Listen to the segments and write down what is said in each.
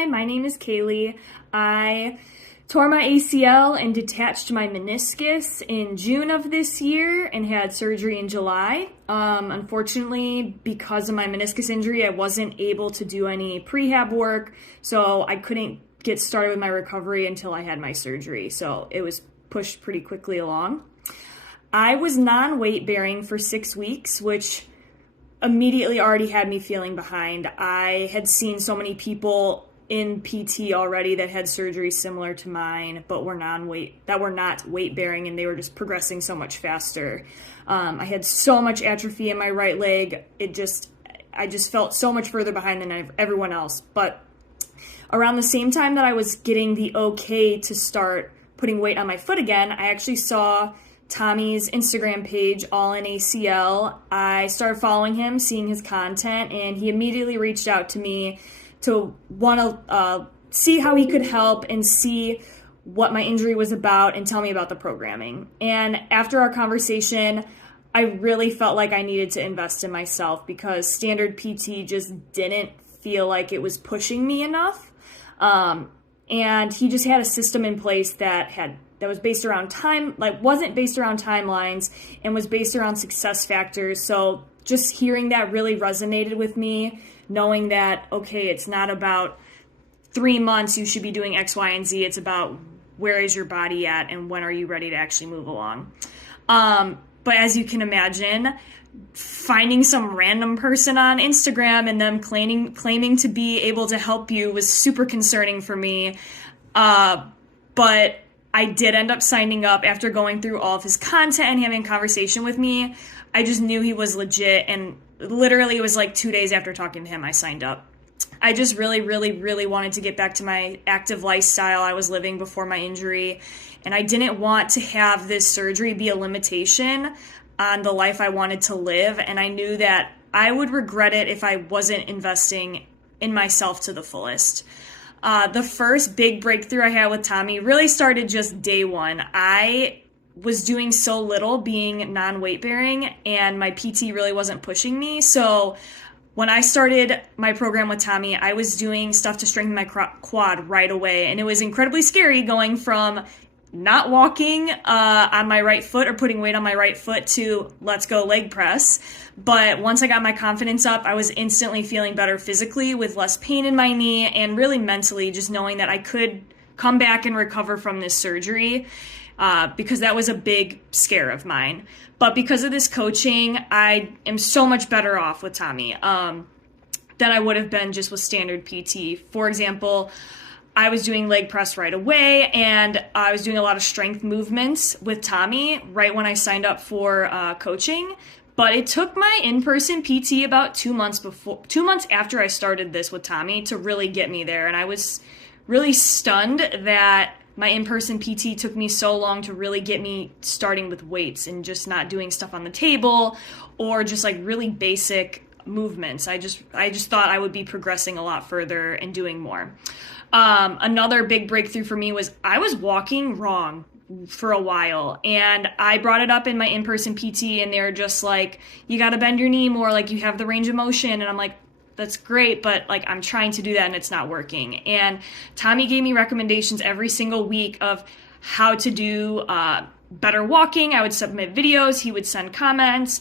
Hi, my name is Kaylee. I tore my ACL and detached my meniscus in June of this year and had surgery in July. Unfortunately, because of my meniscus injury, I wasn't able to do any prehab work, so I couldn't get started with my recovery until I had my surgery. So it was pushed pretty quickly along. I was non-weight bearing for 6 weeks, which immediately already had me feeling behind. I had seen so many people in PT already that had surgery similar to mine, but were not weight bearing, and they were just progressing so much faster. I had so much atrophy in my right leg. I just felt so much further behind than everyone else. But around the same time that I was getting the okay to start putting weight on my foot again, I actually saw Tommy's Instagram page, All in ACL. I started following him, seeing his content, and he immediately reached out to me to want to see how he could help and see what my injury was about and tell me about the programming. And after our conversation, I really felt like I needed to invest in myself because standard PT just didn't feel like it was pushing me enough. And he just had a system in place that was based around wasn't based around timelines and was based around success factors. So just hearing that really resonated with me, knowing that, okay, it's not about 3 months you should be doing X, Y, and Z. It's about where is your body at and when are you ready to actually move along. But as you can imagine, finding some random person on Instagram and them claiming to be able to help you was super concerning for me. But I did end up signing up after going through all of his content and having a conversation with me. I just knew he was legit, and literally it was like 2 days after talking to him, I signed up. I just really, really, really wanted to get back to my active lifestyle I was living before my injury, and I didn't want to have this surgery be a limitation on the life I wanted to live, and I knew that I would regret it if I wasn't investing in myself to the fullest. The first big breakthrough I had with Tommy really started just day one. I was doing so little being non-weight bearing, and my PT really wasn't pushing me. So when I started my program with Tommy, I was doing stuff to strengthen my quad right away. And it was incredibly scary going from not walking on my right foot or putting weight on my right foot to let's go leg press. But once I got my confidence up, I was instantly feeling better physically with less pain in my knee and really mentally just knowing that I could come back and recover from this surgery because that was a big scare of mine. But because of this coaching, I am so much better off with Tommy than I would have been just with standard PT. For example, I was doing leg press right away, and I was doing a lot of strength movements with Tommy right when I signed up for coaching. But it took my in-person PT about 2 months after I started this with Tommy to really get me there. And I was really stunned that my in-person PT took me so long to really get me starting with weights and just not doing stuff on the table or just like really basic movements. I just thought I would be progressing a lot further and doing more. Another big breakthrough for me was I was walking wrong for a while, and I brought it up in my in-person PT, and they were just like, you got to bend your knee more, like you have the range of motion. And I'm like, that's great, but like I'm trying to do that and it's not working. And Tommy gave me recommendations every single week of how to do better walking. I would submit videos. He would send comments.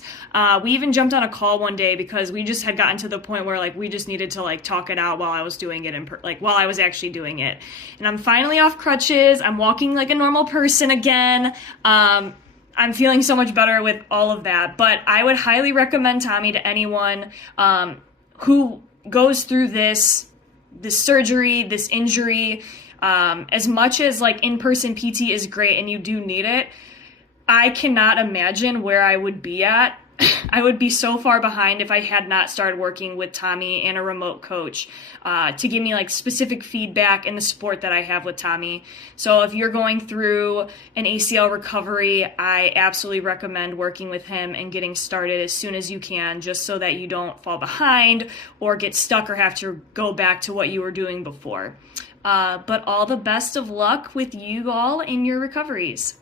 We even jumped on a call one day because we just had gotten to the point where like we just needed to like talk it out while I was doing it and while I was actually doing it. And I'm finally off crutches. I'm walking like a normal person again. I'm feeling so much better with all of that. But I would highly recommend Tommy to anyone who goes through this surgery, this injury. As much as like in-person PT is great and you do need it, I cannot imagine where I would be at. I would be so far behind if I had not started working with Tommy and a remote coach to give me like specific feedback and the support that I have with Tommy. So if you're going through an ACL recovery, I absolutely recommend working with him and getting started as soon as you can, just so that you don't fall behind or get stuck or have to go back to what you were doing before. But all the best of luck with you all in your recoveries.